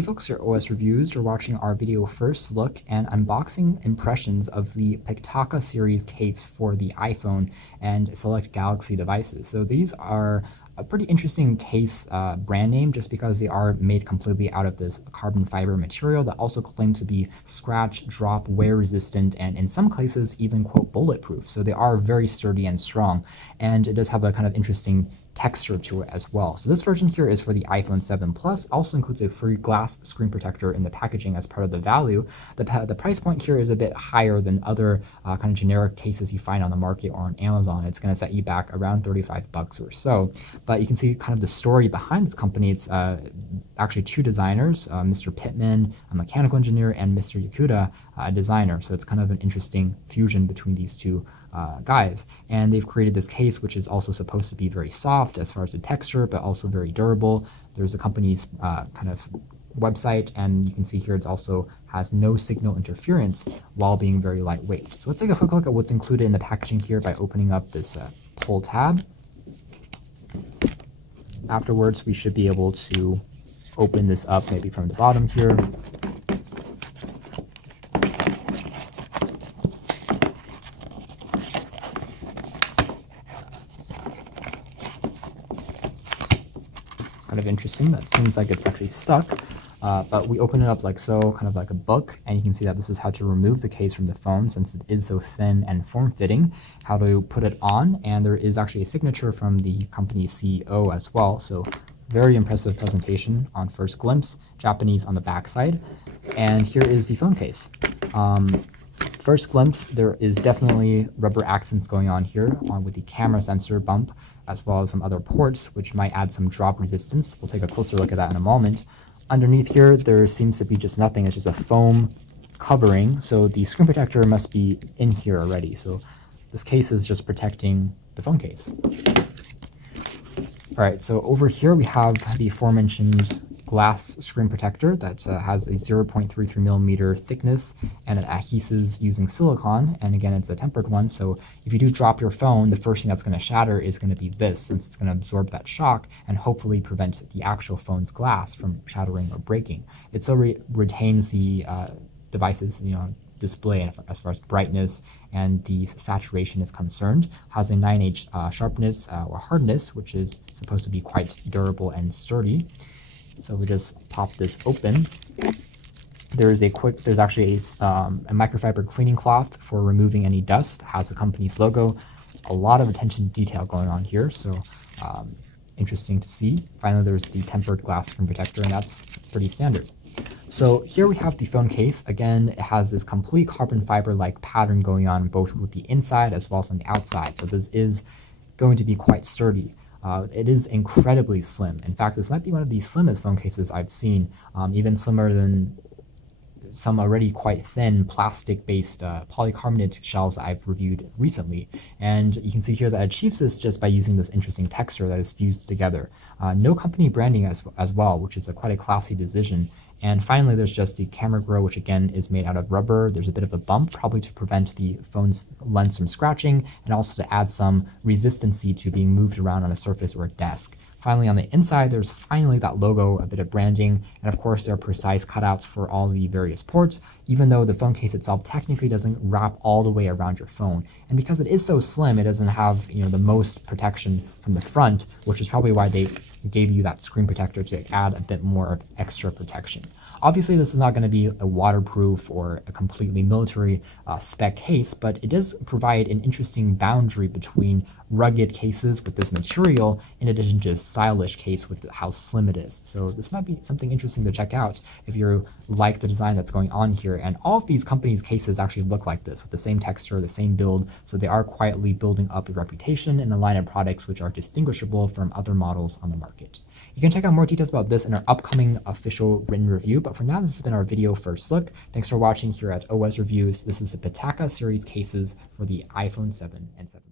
Hey folks, your OS Reviews. You're watching our video first look and unboxing impressions of the PITAKA series case for the iPhone and select Galaxy devices. So these are a pretty interesting case brand name just because they are made completely out of this carbon fiber material that also claims to be scratch, drop, wear resistant, and in some cases even quote bulletproof. So they are very sturdy and strong, and it does have a kind of interesting texture to it as well. So this version here is for the iPhone 7 Plus, also includes a free glass screen protector in the packaging as part of the value. The price point here is a bit higher than other kind of generic cases you find on the market or on Amazon. It's going to set you back around 35 bucks or so. But you can see kind of the story behind this company. It's actually two designers, Mr. Pittman, a mechanical engineer, and Mr. Yakuda, a designer. So it's kind of an interesting fusion between these two guys. And they've created this case which is also supposed to be very soft as far as the texture, but also very durable. There's the company's kind of website, and you can see here it also has no signal interference while being very lightweight. So let's take a quick look at what's included in the packaging here by opening up this pull tab. Afterwards, we should be able to open this up maybe from the bottom here. Kind of interesting. That seems like it's actually stuck, but we open it up like so, kind of like a book, and you can see that this is how to remove the case from the phone since it is so thin and form-fitting, how to put it on, and there is actually a signature from the company's CEO as well. So very impressive presentation on first glimpse, Japanese on the back side. And here is the phone case. First glimpse, there is definitely rubber accents going on here with the camera sensor bump, as well as some other ports, which might add some drop resistance. We'll take a closer look at that in a moment. Underneath here, there seems to be just nothing. It's just a foam covering. So the screen protector must be in here already. So this case is just protecting the phone case. All right, so over here we have the aforementioned glass screen protector that has a 0.33 millimeter thickness, and it adheses using silicone, and again it's a tempered one, so if you do drop your phone, the first thing that's going to shatter is going to be this, since it's going to absorb that shock and hopefully prevent the actual phone's glass from shattering or breaking. It still retains the device's display as far as brightness and the saturation is concerned. Has a 9H sharpness or hardness, which is supposed to be quite durable and sturdy. So we just pop this open. There's actually a microfiber cleaning cloth for removing any dust. It has the company's logo. A lot of attention to detail going on here, so interesting to see. Finally, there's the tempered glass screen protector, and that's pretty standard. So here we have the phone case. Again, it has this complete carbon fiber-like pattern going on both with the inside as well as on the outside. So this is going to be quite sturdy. It is incredibly slim. In fact, this might be one of the slimmest phone cases I've seen, even slimmer than some already quite thin plastic-based polycarbonate shells I've reviewed recently. And you can see here that it achieves this just by using this interesting texture that is fused together. No company branding as well, which is quite a classy decision. And finally, there's just the camera grill, which again is made out of rubber. There's a bit of a bump, probably to prevent the phone's lens from scratching, and also to add some resistancy to being moved around on a surface or a desk. Finally, on the inside, there's finally that logo, a bit of branding, and of course there are precise cutouts for all the various ports, even though the phone case itself technically doesn't wrap all the way around your phone. And because it is so slim, it doesn't have the most protection from the front, which is probably why they gave you that screen protector to add a bit more of extra protection. Obviously, this is not going to be a waterproof or a completely military spec case, but it does provide an interesting boundary between rugged cases with this material in addition to a stylish case with how slim it is. So this might be something interesting to check out if you like the design that's going on here. And all of these companies' cases actually look like this with the same texture, the same build, so they are quietly building up a reputation and a line of products which are distinguishable from other models on the market. You can check out more details about this in our upcoming official written review, but for now this has been our video first look. Thanks for watching here at OS Reviews. This is the PITAKA series cases for the iPhone 7 and 7